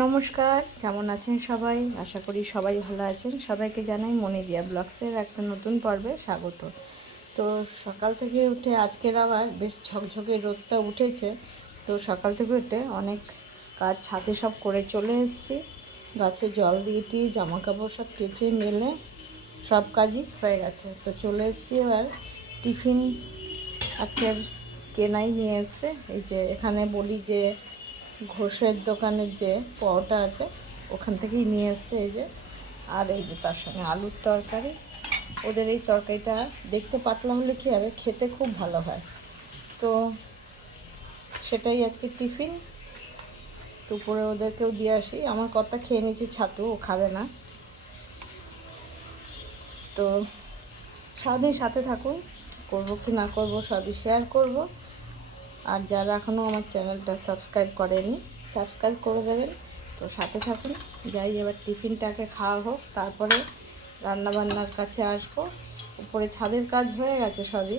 নমস্কার, কেমন আছেন সবাই? আশা করি সবাই ভালো আছেন। সবাইকে জানাই মনে দিয়া ব্লগসের একটা নতুন পর্বে স্বাগত। তো সকাল থেকে উঠে আজকের আবার বেশ ঝকঝকে রোদটা উঠেছে। তো সকাল থেকে উঠে অনেক কাজ ছাদে সব করে চলে এসেছি। গাছে জল দিয়ে টি জামা কাপড় সব কেচে মেলে, সব কাজই হয়ে গেছে। তো চলে এসেছি এবার টিফিন আজকের কেনাই নিয়ে এসছে। এই যে এখানে বলি যে ঘোষের দোকানের যে পরোটা আছে, ওখান থেকেই নিয়ে এসছে এই যে। আর এই যে তার সঙ্গে আলুর তরকারি। ওদের এই তরকারিটা দেখতে পাতলা হলে কী হবে? খেতে খুব ভালো হয়। তো সেটাই আজকে টিফিন। দুপুরে ওদেরকেও দিয়ে আসি। আমার কথা খেয়ে নিয়েছি ছাতু, ও খাবে না। তো সারাদিন সাথে থাকুন। করব, কি না করব, সবই শেয়ার করব। আর যারা এখনও আমার চ্যানেলটা সাবস্ক্রাইব করেনি সাবস্ক্রাইব করে দেবেন। তো সাথে থাকুন, যাই এবার টিফিনটাকে খাওয়া হোক, তারপরে রান্নাবান্নার কাছে আসব। উপরে ছাদের কাজ হয়ে গেছে সবই।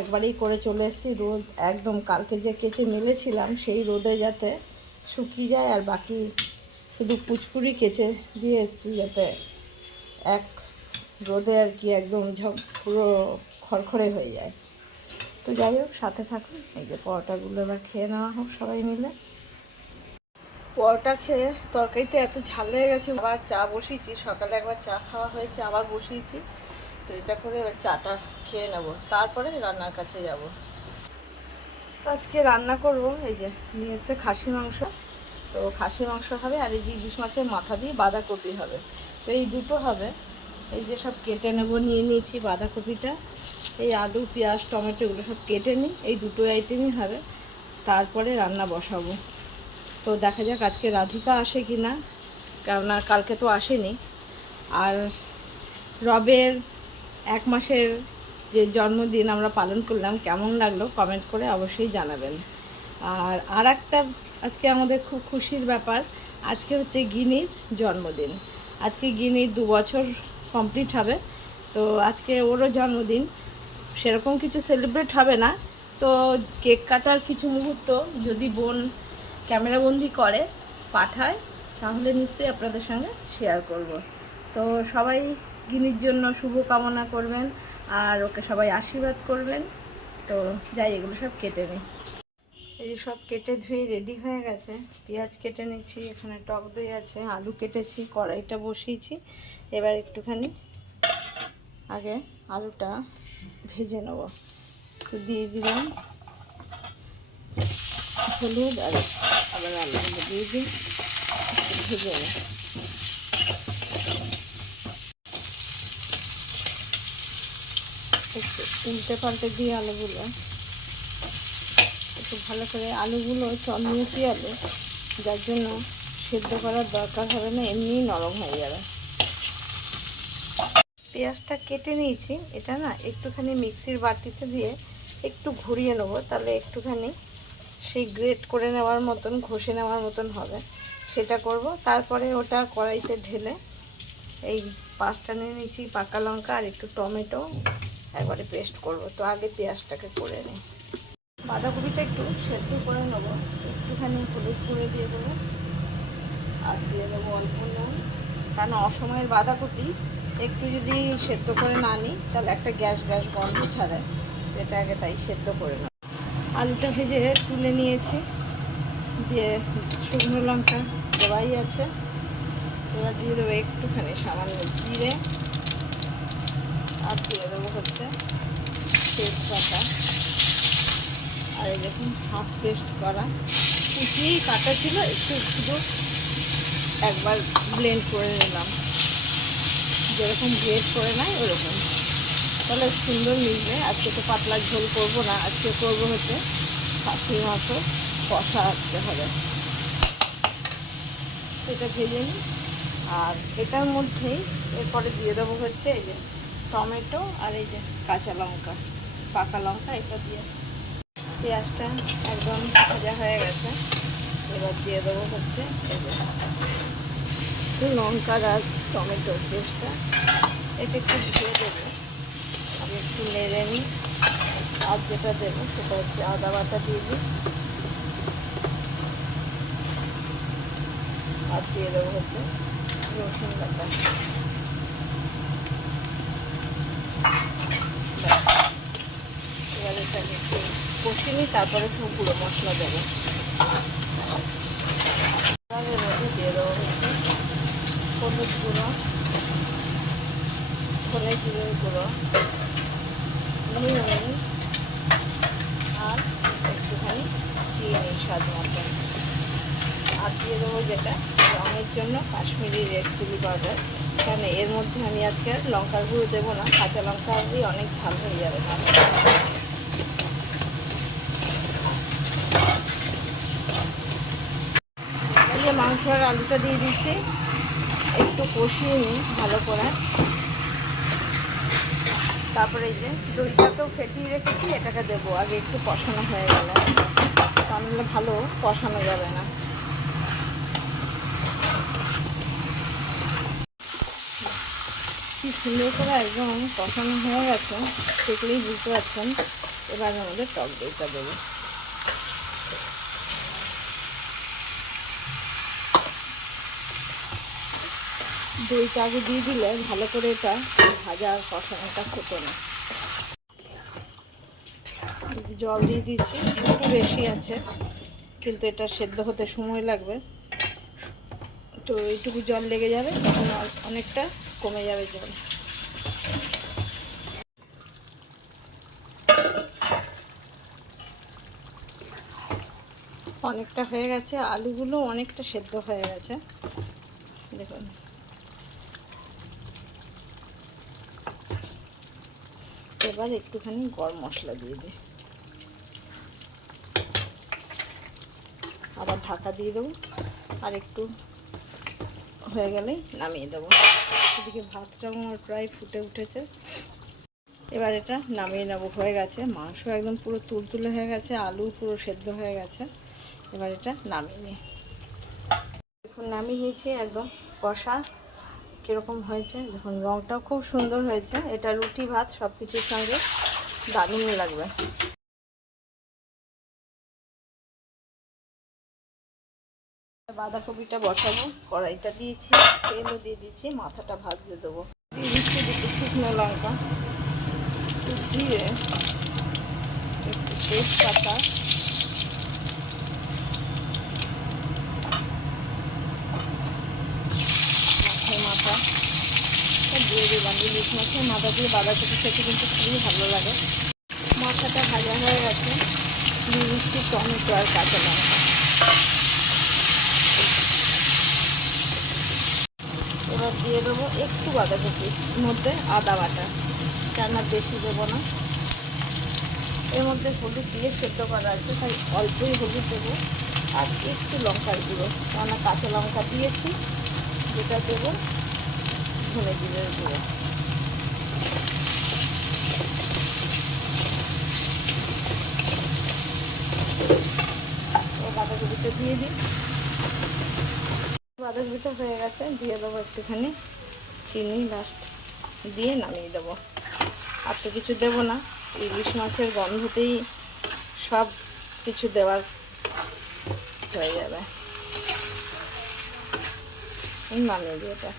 একবারেই করে চলে এসেছি, রোদ একদম কালকে যে কেচে মেলেছিলাম, সেই রোদে যাতে শুকিয়ে যায়, আর বাকি শুধু পুচপুরি কেচে দিয়ে এসেছি যাতে এক রোদে আর কি একদম ঝক পুরো খড়খড়ে হয়ে যায়। তো যাই হোক, সাথে থাকুন। এই যে পরোটাগুলো এবার খেয়ে নেওয়া হোক সবাই মিলে। পরোটা খেয়ে তরকারিতে এত ঝাল লেগে গেছে, আবার চা বসিয়েছি। সকালে একবার চা খাওয়া হয়েছে, আবার বসিয়েছি। তো এটা করে এবার চাটা খেয়ে নেব। তারপরে রান্নার কাছে যাব। আজকে রান্না করব, এই যে নিয়ে এসছে খাসি মাংস। তো খাসি মাংস হবে আর এই যে ইলিশ মাছের মাথা দিয়ে বাঁধাকপি হবে। তো এই দুটো হবে। এই যে সব কেটে নেব, নিয়ে নিয়েছি বাঁধাকপিটা। এই আলু, পেঁয়াজ, টমেটো এগুলো সব কেটে নিই। এই দুটো আইটেমই হবে। তারপরে রান্না বসাবো। তো দেখা যাক আজকে রাধিকা আসে কি না কেননা কালকে তো আসেনি। আর রবের এক মাসের যে জন্মদিন আমরা পালন করলাম, কেমন লাগল কমেন্ট করে অবশ্যই জানাবেন। আর আর একটা আজকে আমাদের খুব খুশির ব্যাপার, আজকে হচ্ছে গিনির জন্মদিন। আজকে গিনির দু বছর কমপ্লিট হবে। তো আজকে ওরও জন্মদিন। সেরকম কিছু সেলিব্রেট হবে না। তো কেক কাটার কিছু মুহূর্ত যদি বোন ক্যামেরাবন্দি করে, পাঠায়, তাহলে নিশ্চয়ই আপনাদের সঙ্গে শেয়ার করব। তো সবাই গিনির জন্য শুভ কামনা করবেন, আর ওকে সবাই আশীর্বাদ করবেন। তো যাই, এগুলো সব কেটে নিই। এই সব কেটে ধুয়ে রেডি হয়ে গেছে। পেঁয়াজ কেটে নিচ্ছি, এখানে টক দই আছে, আলু কেটেছি, কড়াইটা বসিয়েছি। এবার একটুখানি আগে আলুটা ভেজে নেব। তো দিয়ে দিলাম। হলুদ আর আবার আলুগুলো দিয়ে একটু ভেজে একটু উল্টে পাল্টে দিয়ে আলুগুলো। একটু ভালো করে আলুগুলো চন্দ্রমুখী আলু যার জন্য সেদ্ধ করার দরকার হবে না, এমনিই নরম হয়ে যাবে। পেঁয়াজটা কেটে নিয়েছি। এটা না একটুখানি মিক্সির বাটিতে দিয়ে একটু ঘুরিয়ে নেব, তাহলে একটুখানি সেই গ্রেট করে নেওয়ার মতন, ঘষে নেওয়ার মতন হবে। সেটা করব। তারপরে ওটা কড়াইতে ঢেলে এই পাঁচটা নিয়ে নিয়েছি, পাকা লঙ্কা আর একটু টমেটো। একবারে পেস্ট করব। তো আগে পেঁয়াজটাকে করে নিই। বাঁধাকপিটা একটু সেদ্ধ করে নেব। একটুখানি হলুদ করে দিয়ে দেবো। আর দিয়ে দেবো অল্প নুন। কারণ অসময়ের বাঁধাকপি একটু যদি সেদ্ধ করে না নিই, তাহলে একটা গ্যাস গ্যাস গন্ধ ছাড়ায় যেটা আগে তাই সেদ্ধ করে নেব আলুটা ভেজে তুলে নিয়েছি। দিয়ে শুকনো লঙ্কা দেওয়াই আছে। এবার দিয়ে দেবো একটুখানি সামান্য জিরে। আর দিয়ে দেবো হচ্ছে তেজপাতা। আর এরকম হাফ পেস্ট করা। কুচিয়েই কাটা ছিল, একটু শুধু একবার ব্লেন্ড করে নিলাম। যেরকম গ্রেড করে নেয় ওরকম। তাহলে সুন্দর মিলবে। আজকে তো পাতলা ঝোল করব না, আজকে করব হচ্ছে খাসির মাংস, কষা আসতে হবে। এটা ভেজে নিই। আর এটার মধ্যেই এরপরে দিয়ে দেবো হচ্ছে এই যে টমেটো আর এই যে কাঁচা লঙ্কা, পাকা লঙ্কা, এটা দিয়ে। পেঁয়াজটা একদম ভাজা হয়ে গেছে। এবার দিয়ে দেবো হচ্ছে যে লঙ্কার আর টমেটোর পেস্টটা। এটা একটু ধুয়ে দেবো। আমি একটু নেড়ে নিই। আর যেটা দেবো সেটা হচ্ছে আদা বাটা দিয়ে দিই। আর দিয়ে দেবো হচ্ছে রসুন বাটা। এবার এটাকে একটু কষিয়ে নিই, তারপরে একটু গুঁড়ো মশলা দেবো। হলুদ গুঁড়ো ধনে জিরের গুঁড়ো নুন আর একটুখানি চিনি স্বাদ মতন আর দিয়ে দেবো যেটা রঙের জন্য কাশ্মীরি রেড চিলি পাউডার। কারণ এর মধ্যে আমি আজকে লঙ্কার গুঁড়ো দেবো না, কাঁচা লঙ্কা দিয়ে অনেক ঝাল হয়ে যাবে না এই যে মাংস আর আলুটা দিয়ে দিচ্ছি। একটু কষিয়ে নিই ভালো করে। তারপরে এই যে দইটা তো ফেটিয়ে রেখেছি, এটাকে দেবো। আগে একটু কষানো হয়ে গেলে। তাহলে ভালো কষানো যাবে না। কি সুন্দর করে একদম কষানো হয়ে গেছে সেগুলোই বুঝতে পারছেন। এবার আমাদের টক দইটা দেবো। দইটা আগে দিয়ে দিলে ভালো করে এটা ভাজা কষানোটা হতো না। জল দিয়ে দিচ্ছি, একটু বেশি আছে, কিন্তু এটা সেদ্ধ হতে সময় লাগবে। তো এইটুকু জল লেগে যাবে, তখন অনেকটা কমে যাবে জল। অনেকটা হয়ে গেছে, আলুগুলো অনেকটা সেদ্ধ হয়ে গেছে। দেখুন। এবার একটুখানি গরম মশলা দিয়ে দিই। আবার ঢাকা দিয়ে দেবো। আর একটু হয়ে গেলেই নামিয়ে দেবো। এদিকে ভাতটাও আমার প্রায় ফুটে উঠেছে। এবার এটা নামিয়ে নেব। হয়ে গেছে। মাংস একদম পুরো তুলতুলে হয়ে গেছে। আলু পুরো সেদ্ধ হয়ে গেছে। এবার এটা নামিয়ে নিই। এখন নামিয়ে নিয়েছি একদম কষা। কীরকম হয়েছে? দেখুন রঙটাও খুব সুন্দর হয়েছে। এটা রুটি, ভাত সব কিছুর সঙ্গে দারুণ লাগবে। বাঁধাকপিটা বসাবো, কড়াইটা দিয়েছি, তেলও দিয়ে দিয়েছি, মাথাটা ভাজতে দেবো। দিয়ে শুকনো লঙ্কা। জিরে একটু তেজপাতা মাথায় মাথা তা দিয়ে দিলাম ইলিশ মাছের মাথা দিয়ে বাঁধাকপি খেতে কিন্তু খুবই ভালো লাগে মাথাটা ভাজা হয়ে গেছে দিচ্ছি টমেটো আর কাঁচা লঙ্কা এবার দিয়ে দেবো একটু বাঁধাকপির মধ্যে আদা বাটা। কেন বেশি দেবো না এর মধ্যে হলুদ দিয়ে সেদ্ধ করা আছে, তাই অল্পই হলুদ দেবো। আর একটু লঙ্কার গুঁড়ো। কেননা কাঁচা লঙ্কা দিয়েছি যেটা দেবো। ধনে জিরের ও বাঁধাকপিটা দিয়ে দিই। বাঁধাকপিটা হয়ে গেছে, দিয়ে দেবো একটুখানি চিনি লাস্ট দিয়ে নামিয়ে দেবো আর তো কিছু দেবো না। ইলিশ মাছের গন্ধতেই সব কিছু দেওয়ার হয়ে যাবে। নামিয়ে দিই এটা।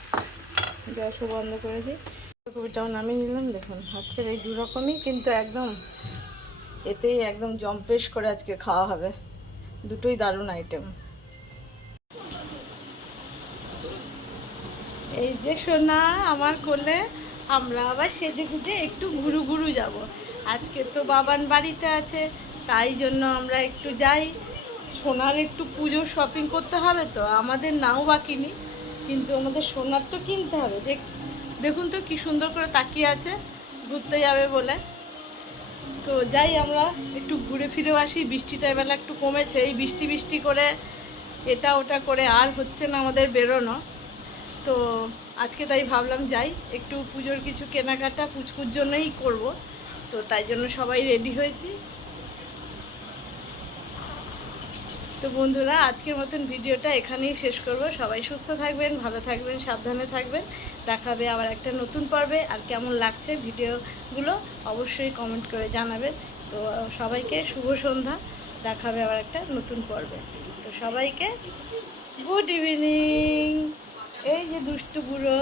গ্যাসও বন্ধ করে দিই। ফুলকপিটাও নামিয়ে নিলাম, দেখুন, আজকের এই দু রকমই কিন্তু একদম এতেই একদম জম্পেশ করে আজকে খাওয়া হবে। দুটোই দারুণ আইটেম এই যে সোনা, আমার কোলে, আমরা আবার সেজে গুজে একটু ঘুরু ঘুরু যাব। আজকে তো বাবান বাড়িতে আছে, তাই জন্য আমরা একটু যাই। সোনার একটু পুজো শপিং করতে হবে তো, আমাদের নাও বাকি নেই। কিন্তু আমাদের সোনার তো কিনতে হবে, দেখ, দেখুন তো কি সুন্দর করে তাকিয়ে আছে, ঘুরতে যাবে বলে। তো যাই আমরা একটু ঘুরে ফিরে আসি, বৃষ্টিটা এবেলা একটু কমেছে, এই বৃষ্টি বৃষ্টি করে এটা ওটা করে আর হচ্ছে না আমাদের বেরোনো। তো আজকে তাই ভাবলাম যাই, একটু পুজোর কিছু কেনাকাটা পুচকুর জন্যই করব, তো তাই জন্য সবাই রেডি হয়েছি। তো বন্ধুরা, আজকের মতন ভিডিওটা এখানেই শেষ করব। সবাই সুস্থ থাকবেন, ভালো থাকবেন, সাবধানে থাকবেন। দেখাবে আবার একটা নতুন পর্বে। আর কেমন লাগছে ভিডিওগুলো অবশ্যই কমেন্ট করে জানাবেন। তো সবাইকে শুভ সন্ধ্যা। দেখাবে আবার একটা নতুন পর্বে। তো সবাইকে গুড ইভিনিং এই যে দুষ্টু বুড়ো।